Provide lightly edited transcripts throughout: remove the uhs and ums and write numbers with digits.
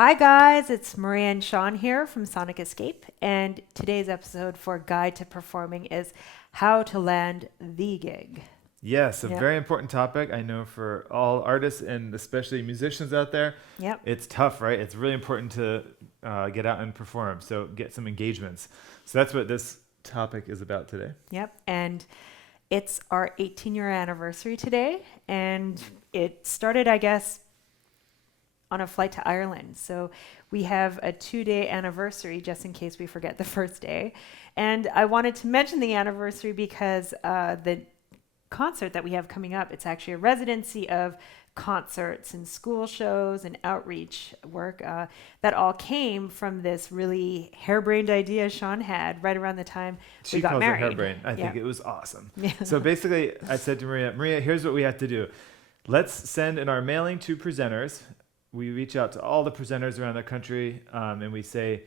Hi guys, it's Millar and Shawn here from Sonic Escape, and today's episode for Guide to Performing is how to land the gig. Yes, a Yep, very important topic. I know for all artists and especially musicians out there, yep, it's tough, right? It's really important to get out and perform, so get some engagements. So that's what this topic is about today. yep. And it's our 18-year anniversary today, and it started, I guess, on a flight to Ireland. So we have a 2-day anniversary just in case we forget the first day. And I wanted to mention the anniversary because the concert that we have coming up, it's actually a residency of concerts and school shows and outreach work that all came from this really harebrained idea Shawn had right around the time we She got calls married. it harebrained. I Yeah. think it was awesome. Yeah. So basically, I said to Maria, here's what we have to do. Let's send in our mailing to presenters. We reach out to all the presenters around the country and we say,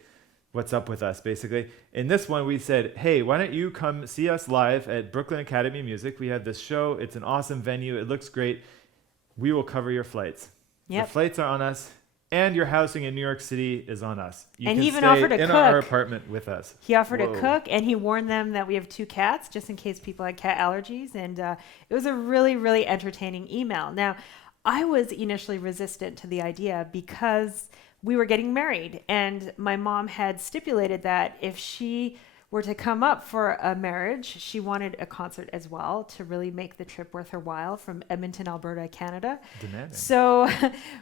what's up with us, basically. In this one, we said, hey, why don't you come see us live at Brooklyn Academy of Music? We have this show. It's an awesome venue. It looks great. We will cover your flights. Yep. The flights are on us, and your housing in New York City is on us. You And can he even stay offered to in our cook. apartment with us. He offered Whoa. to cook, and he warned them that we have 2 cats just in case people had cat allergies. And it was a really, really entertaining email. Now, I was initially resistant to the idea because we were getting married, and my mom had stipulated that if she were to come up for a marriage, she wanted a concert as well to really make the trip worth her while from Edmonton, Alberta, Canada. Demanding. So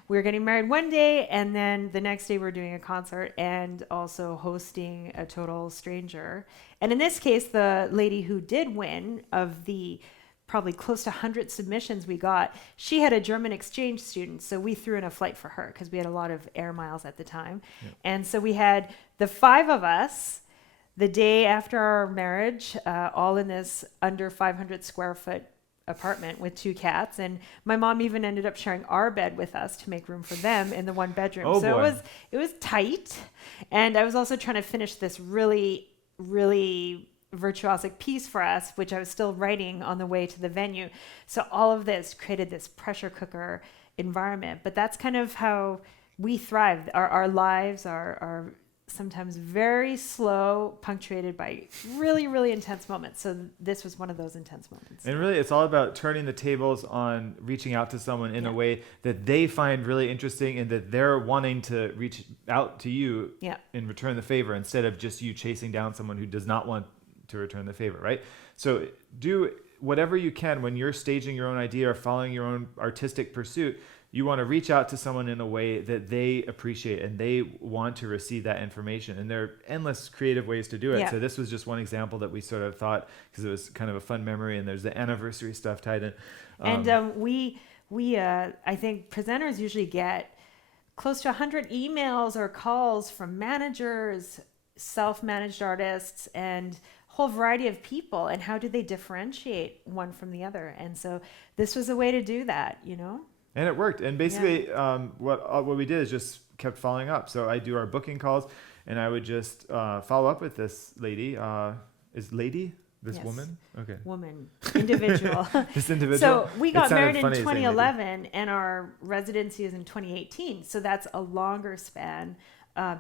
we were getting married one day, and then the next day we're doing a concert and also hosting a total stranger. And in this case, the lady who did win, of the probably close to 100 submissions we got, she had a German exchange student, so we threw in a flight for her because we had a lot of air miles at the time. Yep. And so we had the 5 of us the day after our marriage, all in this under 500 square foot apartment with 2 cats, and my mom even ended up sharing our bed with us to make room for them in the 1 bedroom. Oh, so boy. it was tight, and I was also trying to finish this really virtuosic piece for us, which I was still writing on the way to the venue. So all of this created this pressure cooker environment, but that's kind of how we thrive. Our lives are sometimes very slow, punctuated by really, really intense moments. So this was one of those intense moments. And really, it's all about turning the tables on reaching out to someone in Yeah. a way that they find really interesting and that they're wanting to reach out to you Yeah. and return the favor instead of just you chasing down someone who does not want to return the favor, right? So do whatever you can when you're staging your own idea or following your own artistic pursuit. You want to reach out to someone in a way that they appreciate and they want to receive that information. And there are endless creative ways to do it. Yeah. So this was just one example that we sort of thought, because it was kind of a fun memory, and there's the anniversary stuff tied in. And we I think presenters usually get close to 100 emails or calls from managers, self-managed artists, and whole variety of people, and how do they differentiate one from the other. And so this was a way to do that, you know. And it worked. And basically, what we did is just kept following up. So I do our booking calls, and I would just follow up with this lady. This Yes. woman? Okay. Woman, individual. This individual. So we It got sounded married in funny saying lady. 2011, and our residency is in 2018. So that's a longer span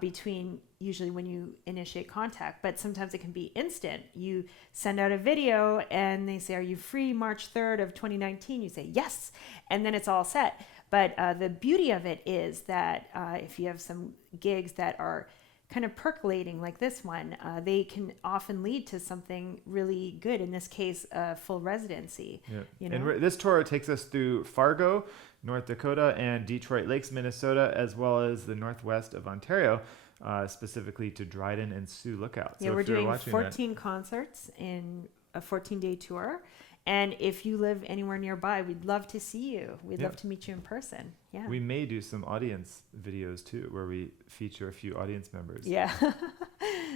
between usually when you initiate contact, but sometimes it can be instant. You send out a video and they say, are you free March 3rd of 2019? You say yes, and then it's all set. But the beauty of it is that if you have some gigs that are kind of percolating like this one, they can often lead to something really good. In this case, a full residency. Yeah. You know? And this tour takes us through Fargo, North Dakota, and Detroit Lakes, Minnesota, as well as the northwest of Ontario, specifically to Dryden and Sioux Lookout. Yeah, So we're if you're doing watching 14 concerts in a 14-day tour. And if you live anywhere nearby, we'd love to see you. We'd Yeah. love to meet you in person. Yeah. we may do some audience videos too, where we feature a few audience members. Yeah.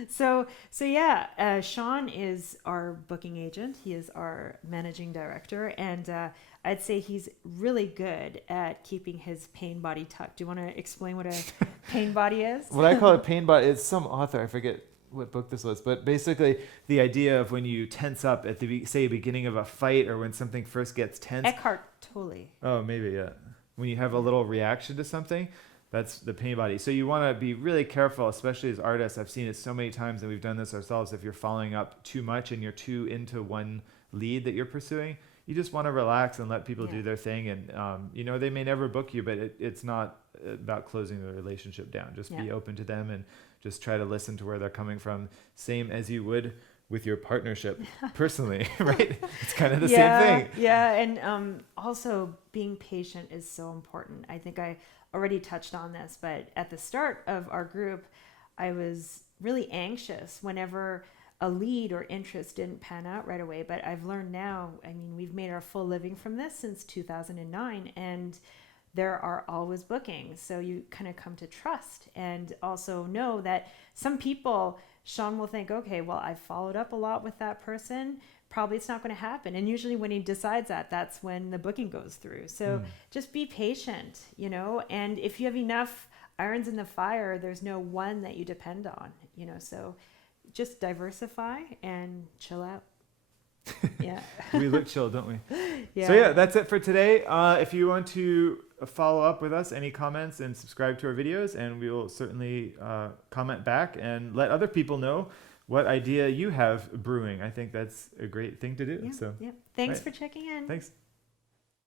So yeah, Shawn is our booking agent. He is our managing director. And I'd say he's really good at keeping his pain body tucked. Do you want to explain what a pain body is? What I call a pain body, it's some author, I forget what book this was, but basically the idea of when you tense up at the beginning of a fight, or when something first gets tense. Eckhart Tolle. Oh, maybe, yeah. When you have a little reaction to something, That's the pain body. So you want to be really careful, especially as artists. I've seen it so many times, and we've done this ourselves. If you're following up too much and you're too into one lead that you're pursuing, you just want to relax and let people do their thing. And, you know, they may never book you, but it's not about closing the relationship down. Just be open to them and just try to listen to where they're coming from. Same as you would with your partnership personally, right? It's kind of the same thing. Yeah. And also being patient is so important. I think I already touched on this, but at the start of our group, I was really anxious whenever a lead or interest didn't pan out right away. But I've learned now, I mean, we've made our full living from this since 2009, and there are always bookings. So you kind of come to trust and also know that some people, Shawn will think, okay, well, I've followed up a lot with that person. Probably it's not going to happen. And usually when he decides that, that's when the booking goes through. So just be patient, you know, and if you have enough irons in the fire, there's no one that you depend on, you know, so just diversify and chill out. Yeah. We look chill, don't we? Yeah. So yeah, that's it for today. If you want to follow up with us, any comments, and subscribe to our videos, and we will certainly comment back and let other people know what idea you have brewing. I think that's a great thing to do. Yeah. So Thanks for checking in. Thanks.